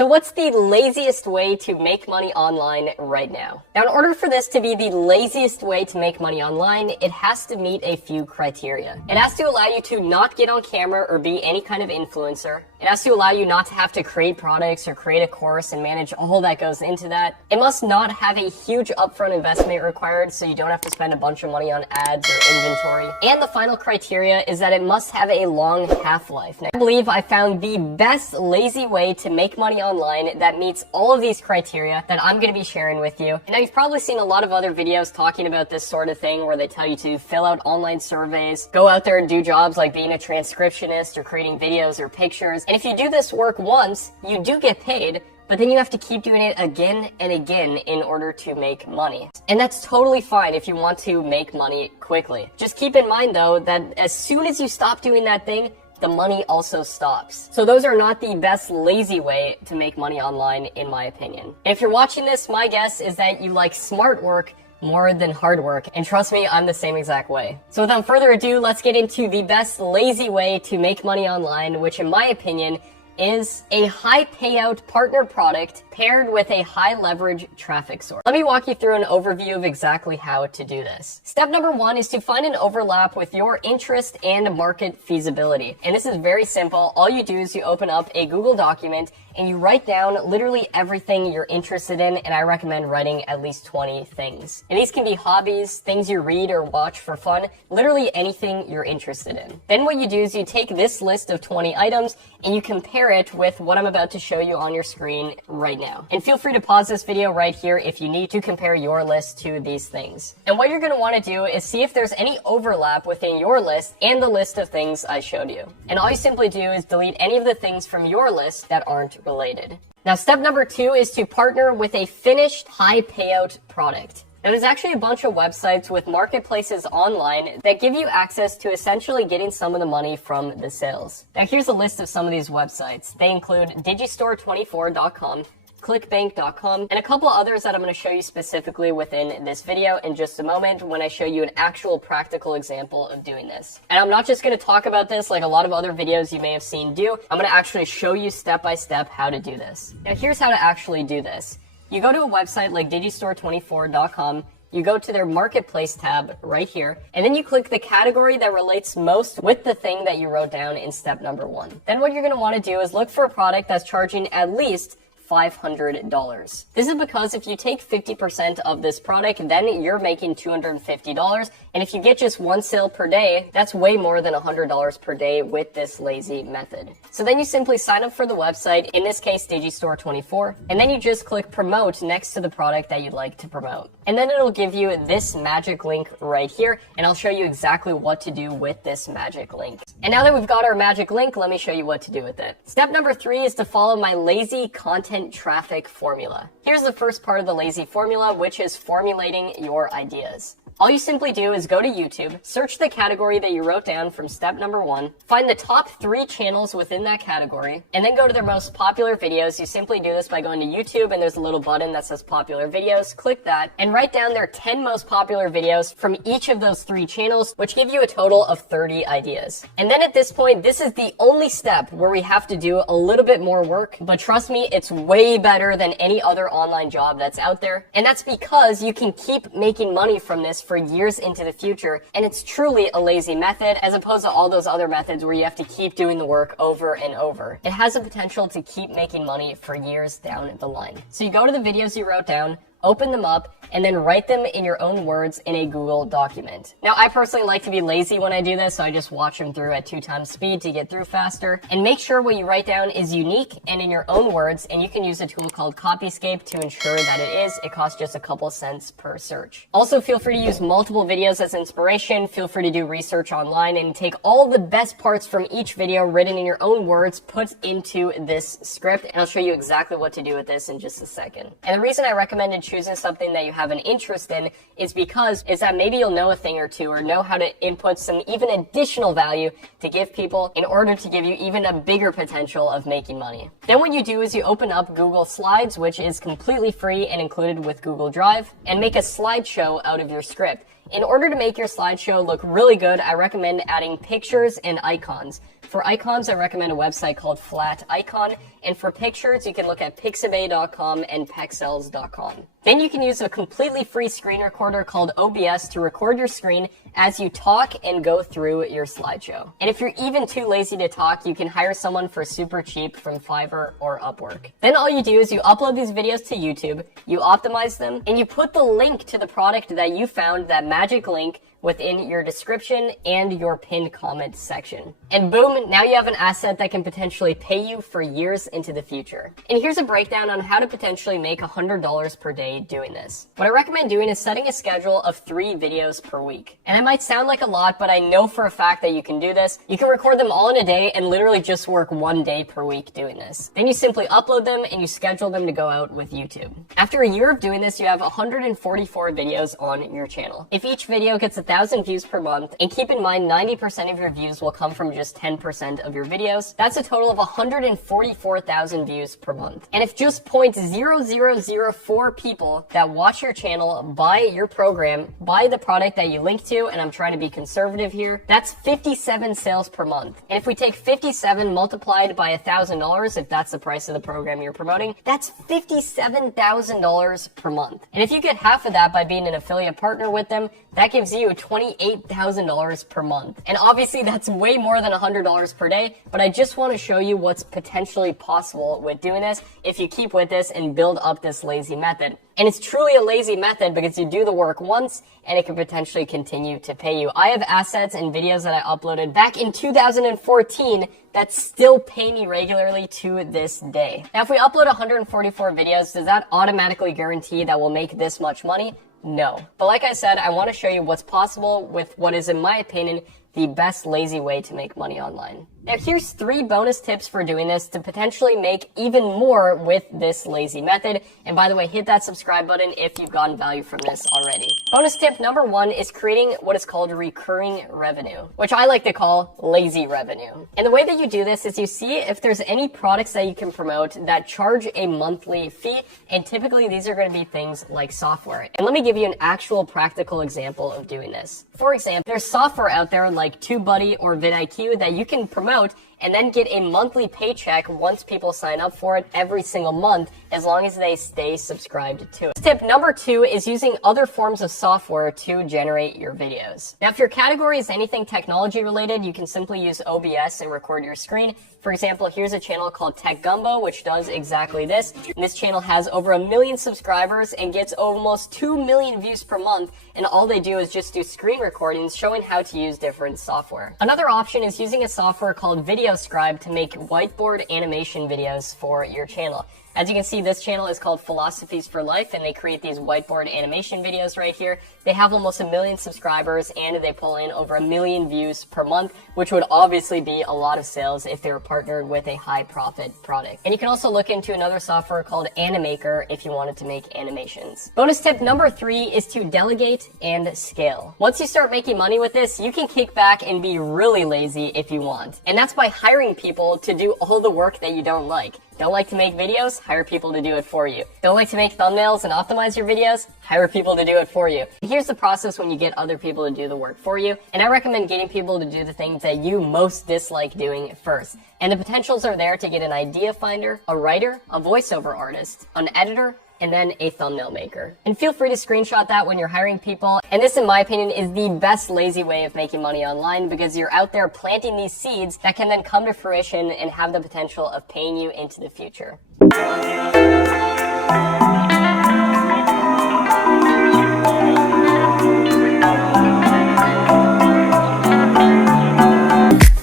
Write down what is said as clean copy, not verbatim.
So what's the laziest way to make money online right now? Now, in order for this to be the laziest way to make money online, it has to meet a few criteria. It has to allow you to not get on camera or be any kind of influencer. It has to allow you not to have to create products or create a course and manage all that goes into that. It must not have a huge upfront investment required, so you don't have to spend a bunch of money on ads or inventory. And the final criteria is that it must have a long half-life. Now, I believe I found the best lazy way to make money online that meets all of these criteria that I'm going to be sharing with you. And now you've probably seen a lot of other videos talking about this sort of thing where they tell you to fill out online surveys, go out there and do jobs like being a transcriptionist or creating videos or pictures. And if you do this work once, you do get paid, but then you have to keep doing it again and again in order to make money. And that's totally fine if you want to make money quickly. Just keep in mind though that as soon as you stop doing that thing, the money also stops. So those are not the best lazy way to make money online, in my opinion. If you're watching this, my guess is that you like smart work more than hard work. And trust me, I'm the same exact way. So without further ado, let's get into the best lazy way to make money online, which in my opinion is a high payout partner product paired with a high leverage traffic source. Let me walk you through an overview of exactly how to do this. Step number one is to find an overlap with your interest and market feasibility. And this is very simple. All you do is you open up a Google document and you write down literally everything you're interested in, and I recommend writing at least 20 things. And these can be hobbies, things you read or watch for fun, literally anything you're interested in. Then what you do is you take this list of 20 items and you compare it with what I'm about to show you on your screen right now. And feel free to pause this video right here if you need to compare your list to these things. And what you're going to want to do is see if there's any overlap within your list and the list of things I showed you. And all you simply do is delete any of the things from your list that aren't related. Now, step number two is to partner with a finished high payout product. Now, there's actually a bunch of websites with marketplaces online that give you access to essentially getting some of the money from the sales. Now, here's a list of some of these websites. They include digistore24.com, clickbank.com, and a couple others that I'm going to show you specifically within this video in just a moment when I show you an actual practical example of doing this. And I'm not just going to talk about this like a lot of other videos you may have seen do. I'm going to actually show you step by step how to do this. Now, here's how to actually do this. You go to a website like digistore24.com, you go to their marketplace tab right here, and then you click the category that relates most with the thing that you wrote down in step number one. Then what you're going to want to do is look for a product that's charging at least $500. This is because if you take 50% of this product, then you're making $250. And if you get just one sale per day, that's way more than $100 per day with this lazy method. So then you simply sign up for the website, in this case, Digistore24, and then you just click promote next to the product that you'd like to promote. And then it'll give you this magic link right here, and I'll show you exactly what to do with this magic link. And now that we've got our magic link, let me show you what to do with it. Step number three is to follow my lazy content traffic formula. Here's the first part of the lazy formula, which is formulating your ideas. All you simply do is go to YouTube, search the category that you wrote down from step number one, find the top 3 channels within that category, and then go to their most popular videos. You simply do this by going to YouTube, and there's a little button that says popular videos. Click that and write down their 10 most popular videos from each of those 3 channels, which give you a total of 30 ideas. And then at this point, this is the only step where we have to do a little bit more work, but trust me, it's way better than any other online job that's out there. And that's because you can keep making money from this for years into the future, and it's truly a lazy method as opposed to all those other methods where you have to keep doing the work over and over. It has the potential to keep making money for years down the line. So you go to the videos you wrote down, open them up, and then write them in your own words in a Google document. Now, I personally like to be lazy when I do this, so I just watch them through at 2 times speed to get through faster. And make sure what you write down is unique and in your own words, and you can use a tool called Copyscape to ensure that it is. It costs just a couple cents per search. Also, feel free to use multiple videos as inspiration. Feel free to do research online and take all the best parts from each video written in your own words, put into this script, and I'll show you exactly what to do with this in just a second. And the reason I recommended choosing something that you have an interest in is that maybe you'll know a thing or two or know how to input some even additional value to give people in order to give you even a bigger potential of making money. Then what you do is you open up Google Slides, which is completely free and included with Google Drive, and make a slideshow out of your script. In order to make your slideshow look really good, I recommend adding pictures and icons. For icons, I recommend a website called Flat Icon. And for pictures, you can look at pixabay.com and pexels.com. Then you can use a completely free screen recorder called OBS to record your screen as you talk and go through your slideshow. And if you're even too lazy to talk, you can hire someone for super cheap from Fiverr or Upwork. Then all you do is you upload these videos to YouTube, you optimize them, and you put the link to the product that you found, that magic link, within your description and your pinned comment section. And boom, now you have an asset that can potentially pay you for years into the future. And here's a breakdown on how to potentially make $100 per day doing this. What I recommend doing is setting a schedule of 3 videos per week. And it might sound like a lot, but I know for a fact that you can do this. You can record them all in a day and literally just work 1 day per week doing this. Then you simply upload them and you schedule them to go out with YouTube. After a year of doing this, you have 144 videos on your channel. If each video gets 1,000 views per month, and keep in mind 90% of your views will come from just 10% of your videos, that's a total of 144,000 views per month. And if just 0.0004 people that watch your channel buy your program, buy the product that you link to, and I'm trying to be conservative here, that's 57 sales per month. And if we take 57 multiplied by $1,000, if that's the price of the program you're promoting, that's $57,000 per month. And if you get half of that by being an affiliate partner with them, that gives you $28,000 per month. And obviously that's way more than $100 per day, but I just want to show you what's potentially possible with doing this if you keep with this and build up this lazy method. And it's truly a lazy method because you do the work once and it can potentially continue to pay you. I have assets and videos that I uploaded back in 2014 that still pay me regularly to this day. Now, if we upload 144 videos, does that automatically guarantee that we'll make this much money? No. But like I said, I want to show you what's possible with what is, in my opinion, the best lazy way to make money online. Now here's 3 bonus tips for doing this to potentially make even more with this lazy method. And by the way, hit that subscribe button if you've gotten value from this already. Bonus tip number 1 is creating what is called recurring revenue, which I like to call lazy revenue. And the way that you do this is you see if there's any products that you can promote that charge a monthly fee. And typically these are going to be things like software. And let me give you an actual practical example of doing this. For example, there's software out there like TubeBuddy or vidIQ that you can promote and then get a monthly paycheck once people sign up for it every single month, as long as they stay subscribed to it. Tip number 2 is using other forms of software to generate your videos. Now, if your category is anything technology related, you can simply use OBS and record your screen. For example, here's a channel called Tech Gumbo, which does exactly this. And this channel has over 1 million subscribers and gets almost 2 million views per month. And all they do is just do screen recordings showing how to use different software. Another option is using a software called VideoScribe to make whiteboard animation videos for your channel. As you can see, this channel is called Philosophies for Life, and they create these whiteboard animation videos right here. They have almost 1 million subscribers, and they pull in over 1 million views per month, which would obviously be a lot of sales if they were partnered with a high profit product. And you can also look into another software called Animaker if you wanted to make animations. Bonus tip number 3 is to delegate and scale. Once you start making money with this, you can kick back and be really lazy if you want. And that's by hiring people to do all the work that you don't like. Don't like to make videos? Hire people to do it for you. Don't like to make thumbnails and optimize your videos? Hire people to do it for you. Here's the process when you get other people to do the work for you. And I recommend getting people to do the things that you most dislike doing first. And the potentials are there to get an idea finder, a writer, a voiceover artist, an editor, and then a thumbnail maker. And feel free to screenshot that when you're hiring people. And this, in my opinion, is the best lazy way of making money online because you're out there planting these seeds that can then come to fruition and have the potential of paying you into the future.